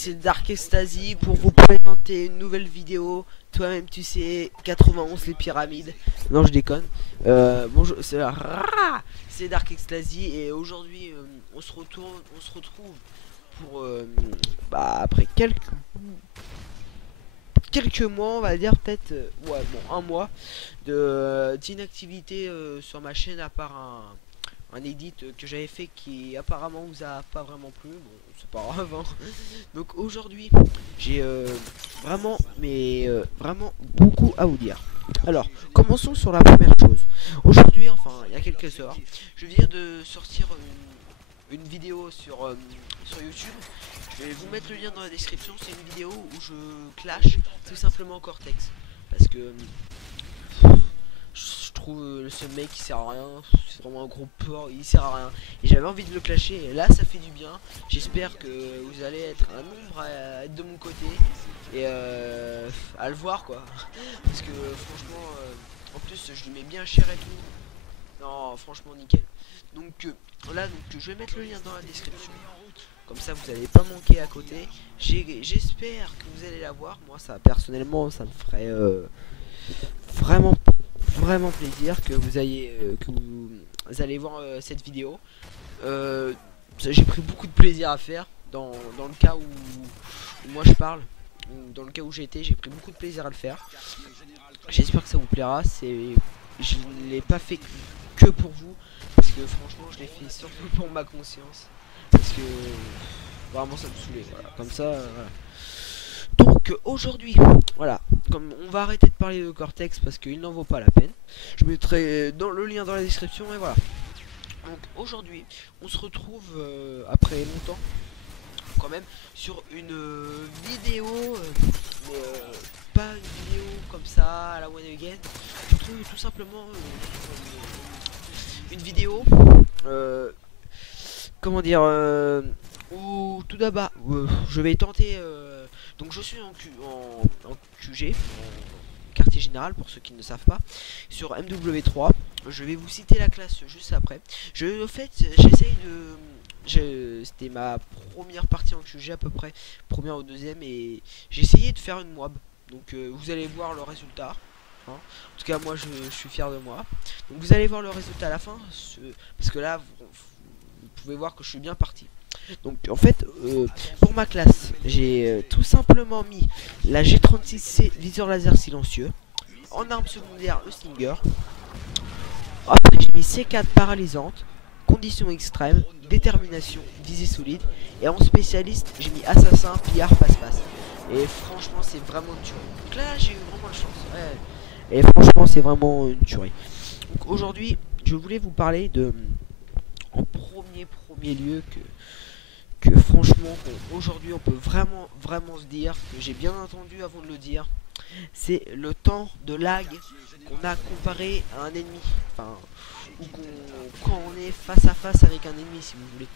c'est Dark Ecstasy pour vous présenter une nouvelle vidéo. Toi-même tu sais, 91 les pyramides. Non, je déconne. Bonjour, c'est Dark Ecstasy et aujourd'hui on se retrouve pour après quelques mois, on va dire peut-être ouais, bon, un mois de d'inactivité sur ma chaîne, à part un edit que j'avais fait qui apparemment vous a pas vraiment plu. Bon, c'est pas grave, hein. Donc aujourd'hui j'ai vraiment vraiment beaucoup à vous dire. Alors commençons sur la première chose. Aujourd'hui, enfin il y a quelques heures, je viens de sortir une vidéo sur YouTube. Je vais vous mettre le lien dans la description. C'est une vidéo où je clash tout simplement Cortex, parce que je trouve ce mec il sert à rien, c'est vraiment un gros porc, il sert à rien et j'avais envie de le clasher et là ça fait du bien. J'espère que vous allez être un nombre à être de mon côté et à le voir quoi, parce que franchement en plus je lui mets bien cher et tout. Non, franchement nickel. Donc là, donc je vais mettre le lien dans la description, comme ça vous allez pas manquer à côté. J'espère que vous allez la voir. Moi ça personnellement ça me ferait vraiment plaisir que vous allez voir cette vidéo. J'ai pris beaucoup de plaisir à faire dans le cas où moi je parle, ou dans le cas où j'ai pris beaucoup de plaisir à le faire. J'espère que ça vous plaira. Je l'ai pas fait que pour vous, parce que franchement je l'ai fait surtout pour ma conscience, parce que vraiment ça me saoulait, voilà. Comme ça voilà. Donc aujourd'hui, voilà, comme on va arrêter de parler de Cortex parce qu'il n'en vaut pas la peine, je mettrai dans le lien dans la description et voilà. Donc aujourd'hui, on se retrouve après longtemps quand même sur une vidéo, mais pas une vidéo comme ça à la one again, surtout tout simplement une vidéo, comment dire, où tout d'abord je vais tenter. Donc je suis en QG, en quartier général pour ceux qui ne savent pas, sur MW3. Je vais vous citer la classe juste après. En fait, j'essaye de... C'était ma première partie en QG à peu près, première ou deuxième, et j'ai essayé de faire une moab. Donc vous allez voir le résultat. Hein. En tout cas moi je suis fier de moi. Donc vous allez voir le résultat à la fin, parce que là vous pouvez voir que je suis bien parti. Donc en fait pour ma classe j'ai tout simplement mis la G36C viseur laser silencieux, en arme secondaire le Stinger. Après j'ai mis C4 paralysante, conditions extrêmes, détermination, visée solide, et en spécialiste j'ai mis assassin, pillard, passe-passe. Et franchement c'est vraiment une tuerie. Donc là j'ai eu vraiment de chance, ouais. Et franchement c'est vraiment une tuerie. Donc aujourd'hui je voulais vous parler de, en premier lieu, que franchement aujourd'hui on peut vraiment se dire, que j'ai bien entendu avant de le dire, c'est le temps de lag qu'on a comparé à un ennemi, enfin, ou quand on est face à face avec un ennemi, si vous voulez.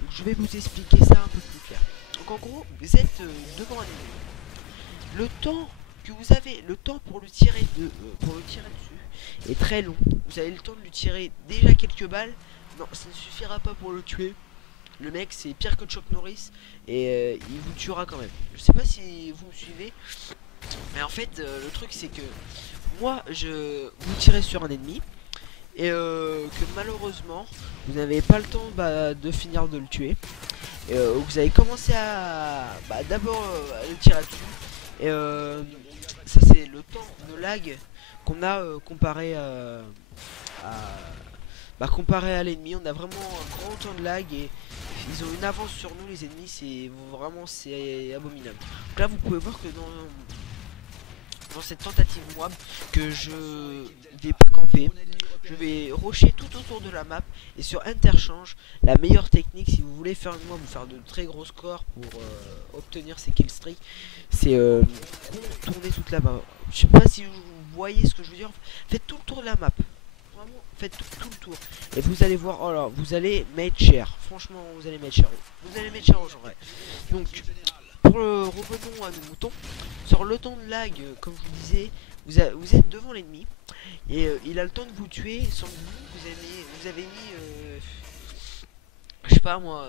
Donc je vais vous expliquer ça un peu plus clair. Donc en gros vous êtes devant un ennemi, le temps que vous avez, le temps pour le tirer dessus est très long. Vous avez le temps de lui tirer déjà quelques balles. Non, ça ne suffira pas pour le tuer. Le mec c'est pire que Chuck Norris, et il vous tuera quand même. Je sais pas si vous me suivez, mais en fait le truc c'est que moi vous tirez sur un ennemi, et que malheureusement vous n'avez pas le temps de finir de le tuer, et vous avez commencé à d'abord le tirer dessus, et ça c'est le temps de lag qu'on a comparé à l'ennemi. On a vraiment un grand temps de lag et ils ont une avance sur nous, les ennemis. C'est abominable. Donc là vous pouvez voir que dans cette tentative moab, que je vais pas camper, je vais rusher tout autour de la map, et sur interchange, la meilleure technique si vous voulez faire une moab ou faire de très gros scores pour obtenir ces killstreaks, c'est tourner toute la map. Je sais pas si vous voyez ce que je veux dire. Faites tout le tour de la map, vraiment faites tout le tour, et vous allez voir, oh là, vous allez mettre cher. Franchement vous allez mettre cher, aux gens, ouais. Donc revenons à nos moutons. Sur le temps de lag, comme je vous disais, vous êtes devant l'ennemi, et il a le temps de vous tuer sans que vous avez mis je sais pas moi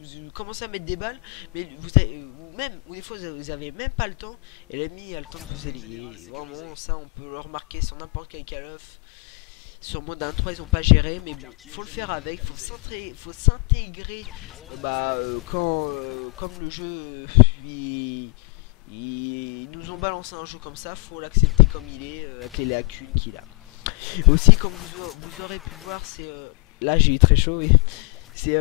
vous commencez à mettre des balles, mais ou même, ou des fois vous avez même pas le temps, et l'ennemi a le temps de vous éliminer. Vraiment, ça on peut le remarquer sur n'importe quel Call of. Sur Modern 3 ils ont pas géré, mais bon, faut le faire avec, faut s'intégrer comme le jeu ils nous ont balancé un jeu comme ça, faut l'accepter comme il est, avec les lacunes qu'il a. Aussi, comme vous aurez pu voir, c'est là j'ai eu très chaud, et c'est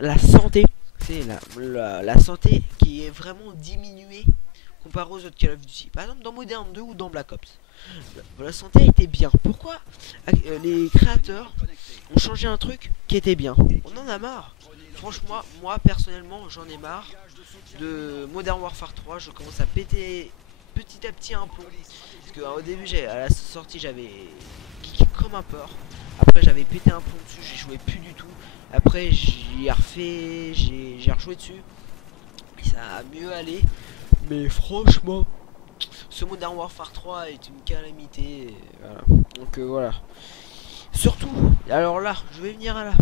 la santé, c'est la santé qui est vraiment diminuée comparé aux autres Call of Duty. Par exemple dans Modern 2 ou dans Black Ops, la santé était bien. Pourquoi les créateurs ont changé un truc qui était bien? On en a marre. Franchement, moi personnellement j'en ai marre de Modern Warfare 3. Je commence à péter petit à petit un plomb, parce que au début à la sortie j'avais geeké comme un porc. Après j'avais pété un plomb dessus, j'ai joué plus du tout. Après j'ai refait, j'ai rejoué dessus et ça a mieux allé. Mais franchement, ce Modern Warfare 3 est une calamité. Voilà. Donc voilà. Surtout, alors là, je vais venir à là.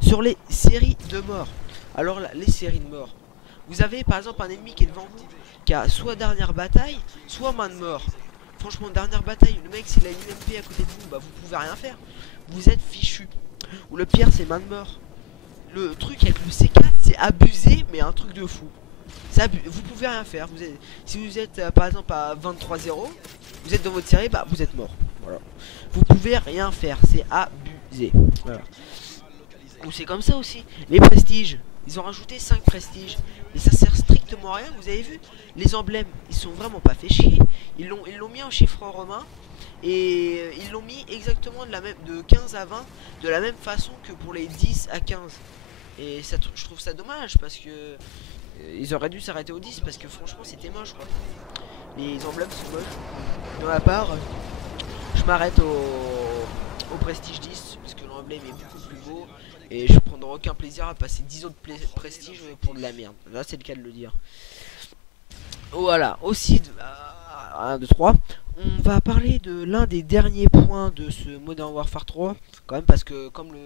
Sur les séries de morts. Alors là, les séries de morts. Vous avez par exemple un ennemi qui est devant vous, qui a soit dernière bataille, soit main de mort. Franchement, dernière bataille, le mec s'il a une MP à côté de vous, bah vous pouvez rien faire. Vous êtes fichu. Ou le pire, c'est main de mort. Le truc avec le C4, c'est abusé, mais un truc de fou. Vous pouvez rien faire. Si vous êtes par exemple à 23-0, vous êtes dans votre série, bah vous êtes mort. Voilà. Vous pouvez rien faire, c'est abusé. Voilà. Ou c'est comme ça aussi. Les prestiges, ils ont rajouté 5 prestiges, mais ça sert strictement à rien. Vous avez vu, les emblèmes, ils sont vraiment pas fait chier. Ils l'ont mis en chiffre romain. Et ils l'ont mis exactement de 15 à 20 de la même façon que pour les 10 à 15. Et ça, je trouve ça dommage parce que ils auraient dû s'arrêter au 10 parce que franchement c'était moche quoi. Les emblèmes sont moches. De ma part, je m'arrête au prestige 10 parce que l'emblème est beaucoup plus beau et je prendrai aucun plaisir à passer 10 autres prestiges pour de la merde. Là c'est le cas de le dire. Voilà, aussi 1, 2, 3. On va parler de l'un des derniers points de ce Modern Warfare 3 quand même, parce que comme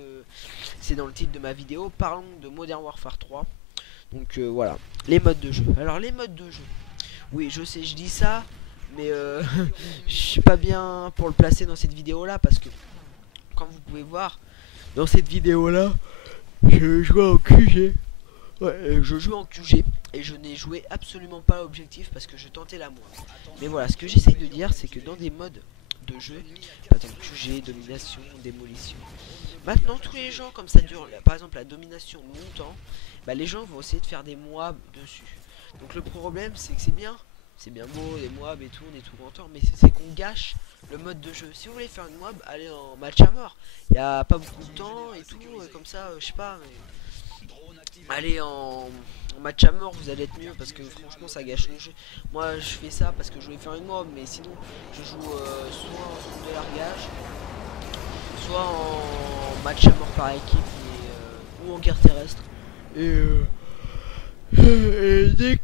c'est dans le titre de ma vidéo, parlons de Modern Warfare 3. Donc voilà, les modes de jeu. Alors les modes de jeu, oui je sais, je dis ça, mais je suis pas bien pour le placer dans cette vidéo là, parce que comme vous pouvez voir dans cette vidéo là, je joue en QG. Ouais, je joue en QG et je n'ai joué absolument pas l'objectif parce que je tentais la moi. Mais voilà, ce que j'essaye de dire, c'est que dans des modes de jeu, par exemple QG, domination, démolition, maintenant tous les gens, comme ça dure, par exemple la domination longtemps, bah les gens vont essayer de faire des moabs dessus. Donc le problème c'est que c'est bien beau les moabs et tout, on est tout content, mais c'est qu'on gâche le mode de jeu. Si vous voulez faire une moab, allez en match à mort. Il n'y a pas beaucoup de temps et tout, comme ça, je sais pas, mais allez en match à mort, vous allez être mieux parce que franchement ça gâche le jeu. Moi je fais ça parce que je voulais faire une mob, mais sinon je joue soit en zone de largage, soit en match à mort par équipe ou en guerre terrestre. Et dès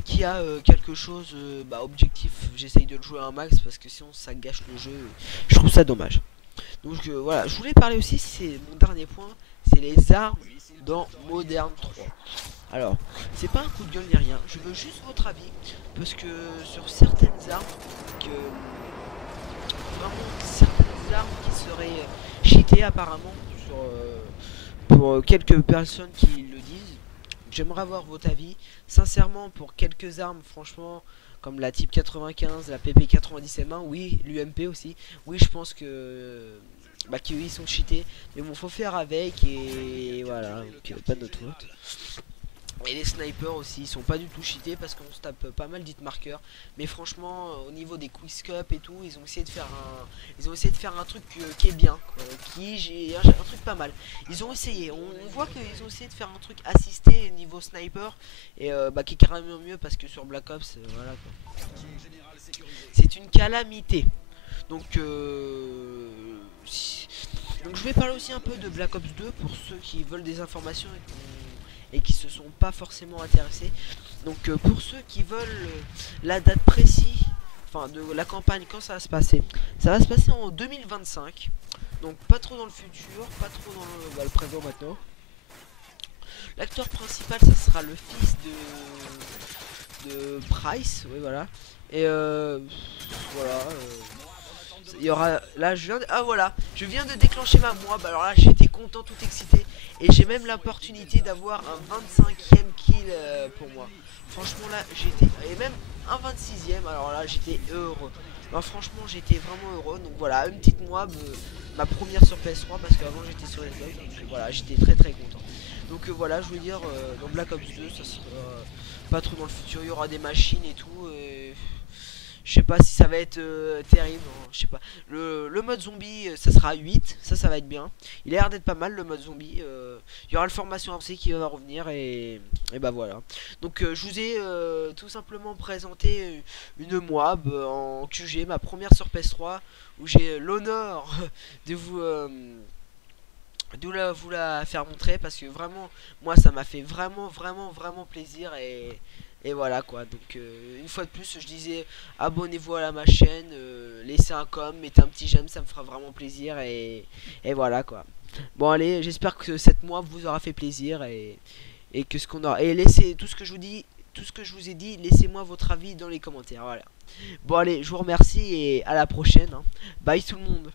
qu'il y a quelque chose objectif, j'essaye de le jouer à un max parce que sinon ça gâche le jeu. Je trouve ça dommage. Donc voilà, je voulais parler aussi, c'est mon dernier point, c'est les armes dans Modern 3. Alors, c'est pas un coup de gueule ni rien, je veux juste votre avis, parce que sur certaines armes, vraiment certaines armes qui seraient cheatées apparemment, pour quelques personnes qui le disent, j'aimerais avoir votre avis. Sincèrement, pour quelques armes, franchement, comme la Type 95, la PP 97 oui, l'UMP aussi, oui, je pense que qu'ils sont cheatés, mais bon, faut faire avec, et voilà, donc, pas de notre faute. Et les snipers aussi, ils sont pas du tout cheatés parce qu'on se tape pas mal d'hit marqueurs, mais franchement au niveau des quickscope et tout, ils ont essayé de faire un truc qui est bien, un truc pas mal. Ils ont essayé, on voit qu'ils ont essayé de faire un truc assisté niveau sniper et qui est carrément mieux parce que sur Black Ops, voilà quoi. C'est une calamité. Donc je vais parler aussi un peu de Black Ops 2 pour ceux qui veulent des informations et qui se sont pas forcément intéressés. Donc pour ceux qui veulent la date précise, enfin de la campagne, quand ça va se passer en 2025. Donc pas trop dans le futur, pas trop dans le présent maintenant. L'acteur principal, ça sera le fils de Price, oui voilà. Et voilà. Il y aura là je viens de... ah voilà, je viens de déclencher ma moi. Alors là j'étais content, tout excité, et j'ai même l'opportunité d'avoir un 25e kill pour moi. Franchement là j'étais, et même un 26e. Alors là j'étais heureux. Alors, franchement j'étais vraiment heureux. Donc voilà, une petite moi, ma première sur PS3, parce qu'avant j'étais sur Xbox. Donc voilà, j'étais très très content. Donc voilà, je veux dire, dans Black Ops 2 ça sera pas trop dans le futur, il y aura des machines et tout, et je sais pas si ça va être terrible, hein, je sais pas. Le mode zombie, ça sera 8, ça va être bien. Il a l'air d'être pas mal le mode zombie. Il y aura le formation avancée qui va revenir, et bah voilà. Donc je vous ai tout simplement présenté une moab en QG, ma première sur PS3, où j'ai l'honneur de vous la faire montrer, parce que vraiment moi ça m'a fait vraiment plaisir, et voilà quoi. Donc une fois de plus je disais, abonnez-vous à ma chaîne, laissez un com, mettez un petit j'aime, ça me fera vraiment plaisir, et voilà quoi. Bon allez, j'espère que cette mois vous aura fait plaisir, et que ce qu'on a, et laissez tout ce que je vous dis, tout ce que je vous ai dit, laissez-moi votre avis dans les commentaires. Voilà. Bon allez, je vous remercie, et à la prochaine, hein. Bye tout le monde.